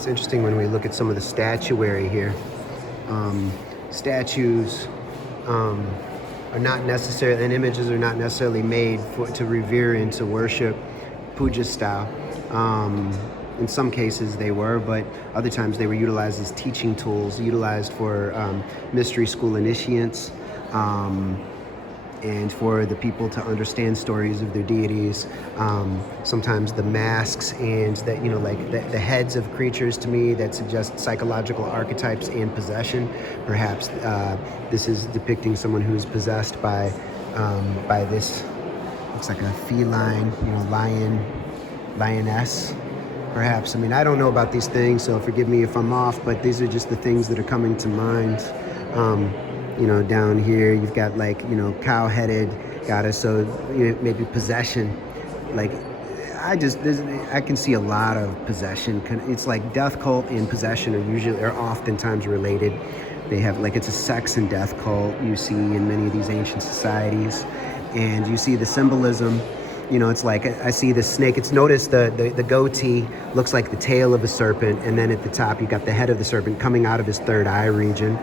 It's interesting when we look at some of the statuary here. Statues are not necessarily, and images are not necessarily made to revere and to worship puja style. In some cases they were, but other times they were utilized as teaching tools, utilized for mystery school initiates, and for the people to understand stories of their deities. Sometimes the masks and that, like the heads of creatures, to me, that suggest psychological archetypes and possession. Perhaps this is depicting someone who's possessed by this, looks like a feline, lioness. Perhaps. I mean, I don't know about these things, so forgive me if I'm off, but these are just the things that are coming to mind. Down here you've got cow-headed goddess, so maybe possession. Like I can see a lot of possession. It's like death cult and possession are oftentimes related. They have it's a sex and death cult you see in many of these ancient societies, and you see the symbolism. It's like I see the snake. It's notice the goatee looks like the tail of a serpent, and then at the top you got the head of the serpent coming out of his third eye region.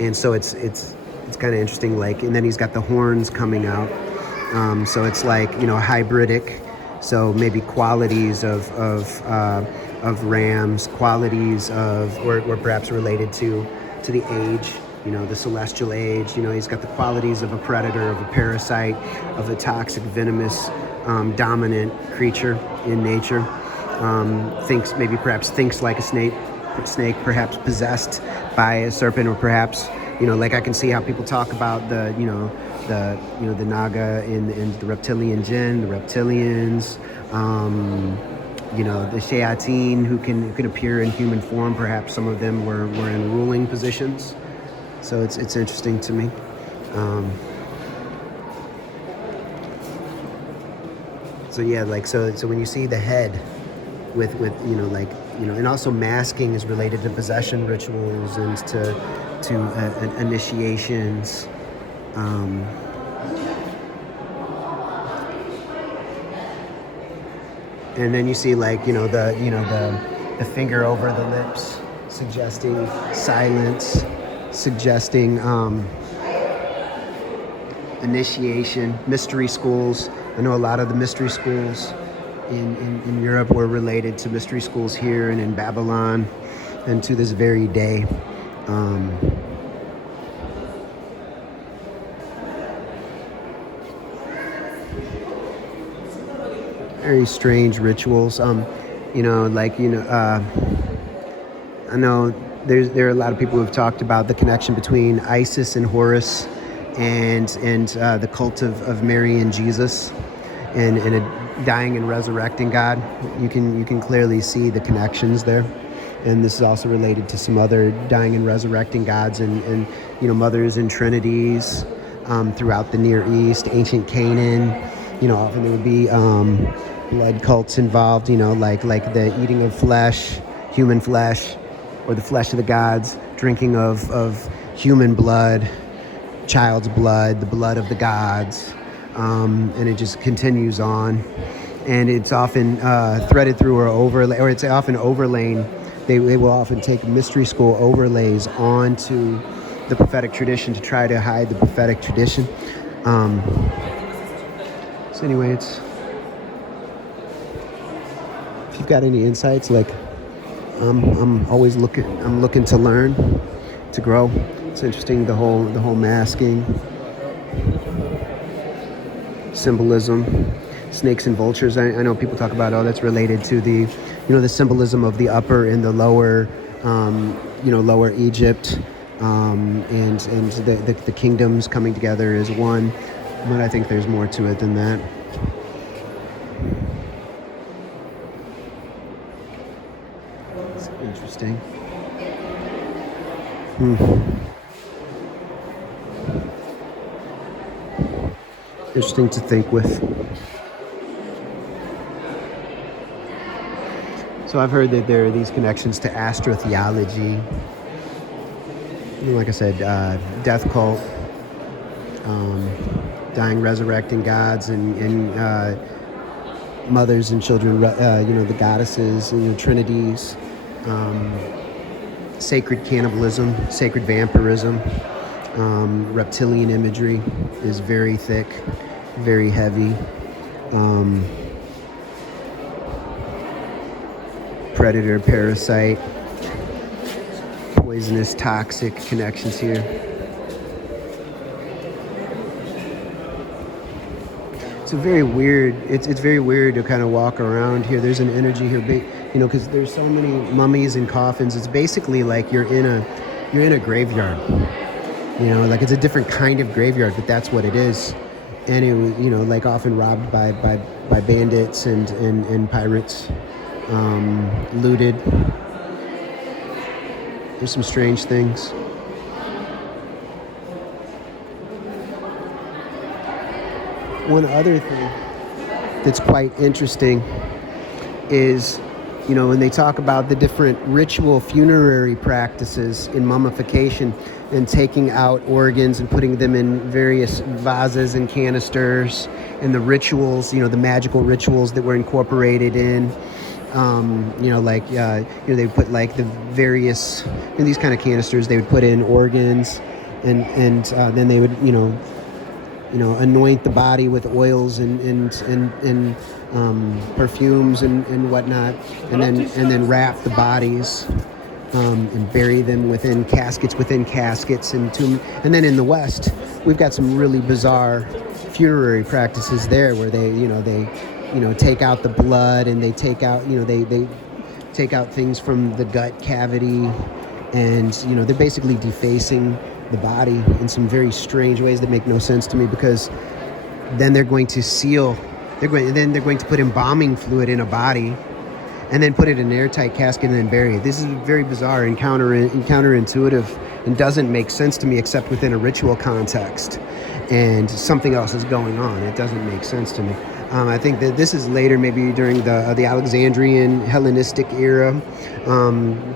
And so it's kind of interesting, and then he's got the horns coming out. So it's hybridic. So maybe qualities of rams, qualities of, or perhaps related to the age, the celestial age. He's got the qualities of a predator, of a parasite, of a toxic, venomous, dominant creature in nature. Thinks like a snake, perhaps possessed by a serpent, or perhaps I can see how people talk about the Naga and the reptilian jinn, the reptilians, the shayateen who can appear in human form. Perhaps some of them were in ruling positions. So it's interesting to me. So when you see the head with and also masking is related to possession rituals and to initiations. And then you see the finger over the lips, suggesting silence, suggesting initiation. Mystery schools. I know a lot of the mystery schools in Europe were related to mystery schools here and in Babylon, and to this very day. Very strange rituals. I know there are a lot of people who have talked about the connection between Isis and Horus, and the cult of Mary and Jesus, and a dying and resurrecting God. You can clearly see the connections there, and this is also related to some other dying and resurrecting gods and mothers and trinities throughout the Near East, ancient Canaan. Often there would be blood cults involved. Like the eating of flesh, human flesh, or the flesh of the gods, drinking of human blood, child's blood, the blood of the gods. And it just continues on, and it's often threaded through or overlay, or it's often overlain. They will often take mystery school overlays onto the prophetic tradition to try to hide the prophetic tradition. So anyway, if you've got any insights, I'm always looking to learn, to grow. It's interesting, the whole masking. Symbolism, snakes and vultures. I know people talk about, that's related to the symbolism of the upper and the lower, lower Egypt, and the kingdoms coming together as one. But I think there's more to it than that. It's interesting. Interesting to think with. So I've heard that there are these connections to astrotheology. Like I said, death cult, dying, resurrecting gods, and mothers and children, the goddesses, trinities, sacred cannibalism, sacred vampirism, reptilian imagery is very thick, very heavy. Predator, parasite, poisonous, toxic connections here. It's very weird. It's very weird to kind of walk around here. There's an energy here, because there's so many mummies and coffins. It's basically like you're in a graveyard. Like it's a different kind of graveyard, but that's what it is. And it was, like often robbed by bandits and pirates, looted. There's some strange things. One other thing that's quite interesting is, when they talk about the different ritual funerary practices in mummification and taking out organs and putting them in various vases and canisters, and the rituals, the magical rituals that were incorporated in, they put like the various, in these kind of canisters, they would put in organs and then they would, anoint the body with oils and perfumes and whatnot, and then wrap the bodies and bury them within caskets, and tomb. And then in the West, we've got some really bizarre funerary practices there, where they take out the blood, and they take out they take out things from the gut cavity, and they're basically defacing the body in some very strange ways that make no sense to me, because then they're going to they're going to put embalming fluid in a body and then put it in an airtight casket and then bury it. This is very bizarre and counterintuitive, and doesn't make sense to me except within a ritual context, and something else is going on. It doesn't make sense to me. I think that this is later, maybe during the Alexandrian Hellenistic era,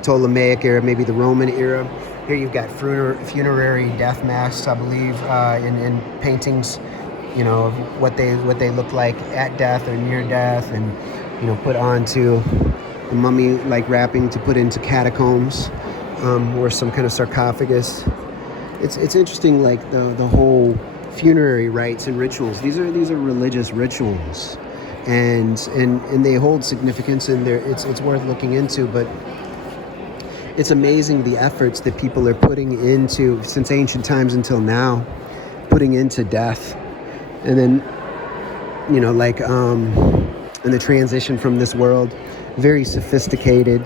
Ptolemaic era, maybe the Roman era. Here you've got funerary death masks, I believe, in paintings, of what they look like at death or near death, and put onto the mummy like wrapping to put into catacombs, or some kind of sarcophagus. It's interesting, like the whole funerary rites and rituals. These are religious rituals, and they hold significance, and it's worth looking into. But it's amazing the efforts that people are putting into, since ancient times until now, putting into death, and then and the transition from this world, very sophisticated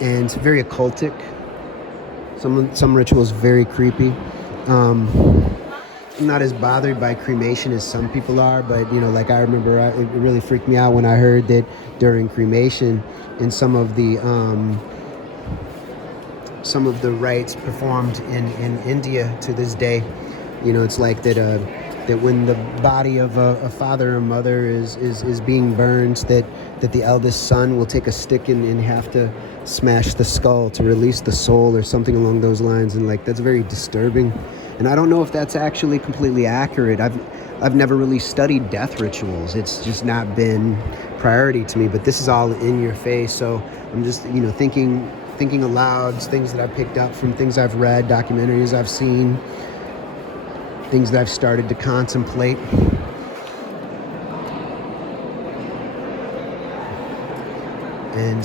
and very occultic. Some rituals very creepy. I'm not as bothered by cremation as some people are, but I remember it really freaked me out when I heard that during cremation, in some of the rites performed in India to this day, it's like that when the body of a father or mother is being burned, that the eldest son will take a stick and have to smash the skull to release the soul, or something along those lines. And that's very disturbing. And I don't know if that's actually completely accurate. I've never really studied death rituals. It's just not been priority to me. But this is all in your face. So I'm just thinking aloud, things that I picked up from things I've read, documentaries I've seen, things that I've started to contemplate. And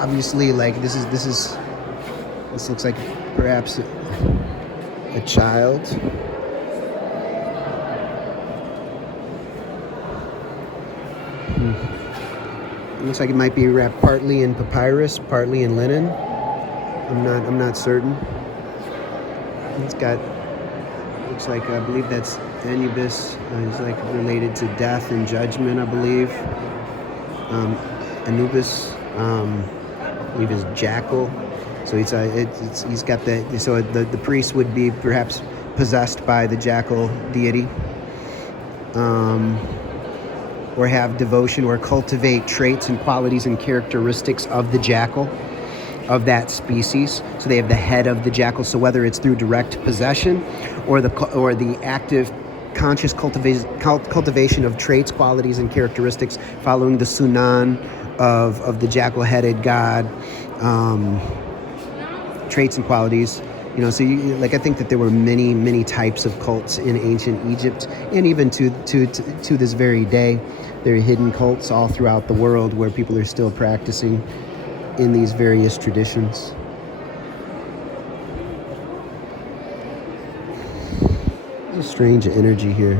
obviously, this looks like perhaps a child. It looks like it might be wrapped partly in papyrus, partly in linen. I'm not certain. It's got, looks like, I believe that's Anubis. It's like related to death and judgment, I believe. Anubis, I believe, is jackal. So he's got the priest would be perhaps possessed by the jackal deity, or have devotion or cultivate traits and qualities and characteristics of the jackal, of that species. So they have the head of the jackal. So whether it's through direct possession or the active conscious cultivation of traits, qualities, and characteristics, following the sunan of the jackal-headed god, traits and qualities. So I think that there were many types of cults in ancient Egypt, and even to this very day, there are hidden cults all throughout the world where people are still practicing in these various traditions. There's a strange energy here.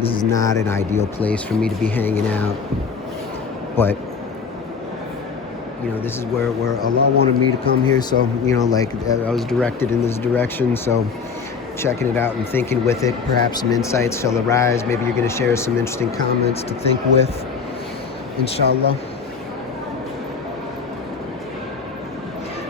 This is not an ideal place for me to be hanging out, but this is where Allah wanted me to come here. So, I was directed in this direction. So checking it out and thinking with it, perhaps some insights shall arise. Maybe you're going to share some interesting comments to think with, inshallah.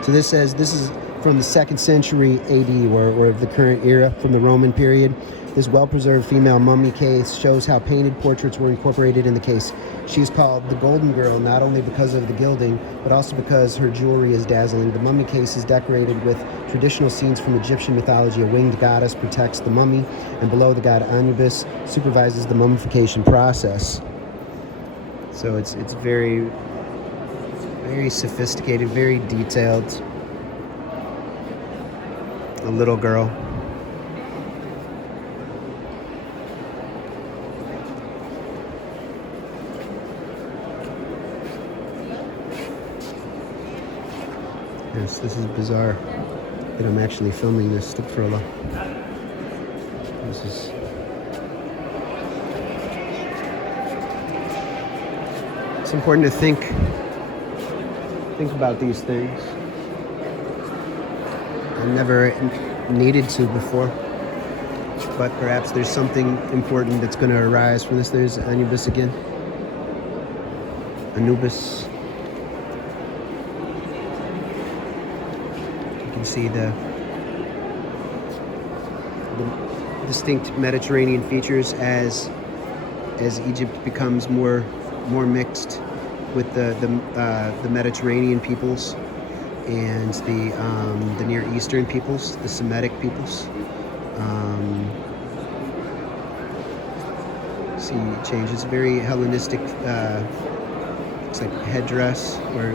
So this says, this is from the 2nd century AD, or of the current era, from the Roman period. This well-preserved female mummy case shows how painted portraits were incorporated in the case. She is called the Golden Girl, not only because of the gilding, but also because her jewelry is dazzling. The mummy case is decorated with traditional scenes from Egyptian mythology. A winged goddess protects the mummy, and below, the god Anubis supervises the mummification process. So it's very, very sophisticated, very detailed. A little girl. Yes, this is bizarre that I'm actually filming this. Astaghfirullah. This is... It's important to think about these things. I never needed to before, but perhaps there's something important that's going to arise from this. There's Anubis again. Anubis. You can see the distinct Mediterranean features as Egypt becomes more mixed with the Mediterranean peoples and the Near Eastern peoples, the Semitic peoples. See changes, very Hellenistic. Looks like headdress or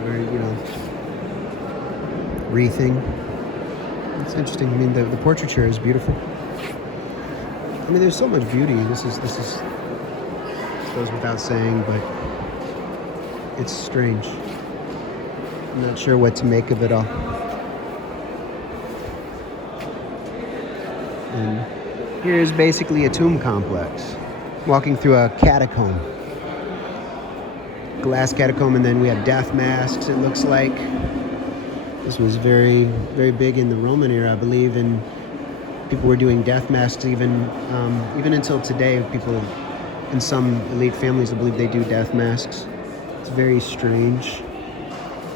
wreathing. It's interesting. I mean, the portraiture is beautiful. I mean, there's so much beauty. This goes without saying, but it's strange. I'm not sure what to make of it all. And here's basically a tomb complex. Walking through a catacomb. Glass catacomb, and then we have death masks, it looks like. This was very, very big in the Roman era, I believe, and people were doing death masks even until today. People in some elite families, I believe they do death masks. It's very strange.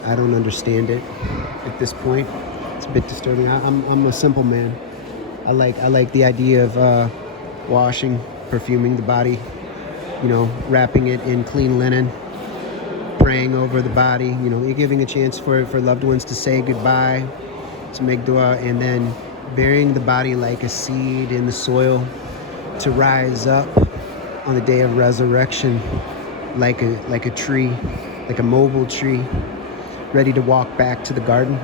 I don't understand it at this point. It's a bit disturbing. I'm a simple man. I like the idea of washing, perfuming the body, wrapping it in clean linen, praying over the body, you're giving a chance for loved ones to say goodbye, to make dua, and then burying the body like a seed in the soil to rise up on the day of resurrection like a tree, like a mobile tree, ready to walk back to the garden.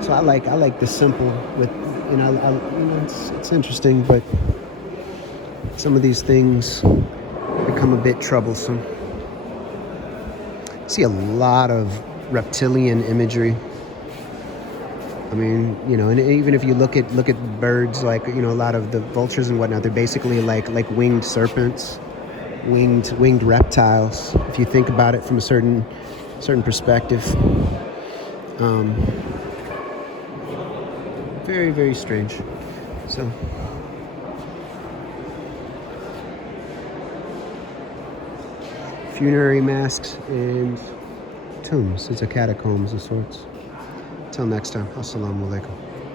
So I like the simple with, it's interesting, but some of these things become a bit troublesome. I see a lot of reptilian imagery. I mean, and even if you look at birds, like, a lot of the vultures and whatnot, they're basically like winged serpents, winged reptiles, if you think about it from a certain perspective. Very, very strange. So funerary masks and tombs. It's a catacombs of sorts. Till next time. Assalamu alaikum.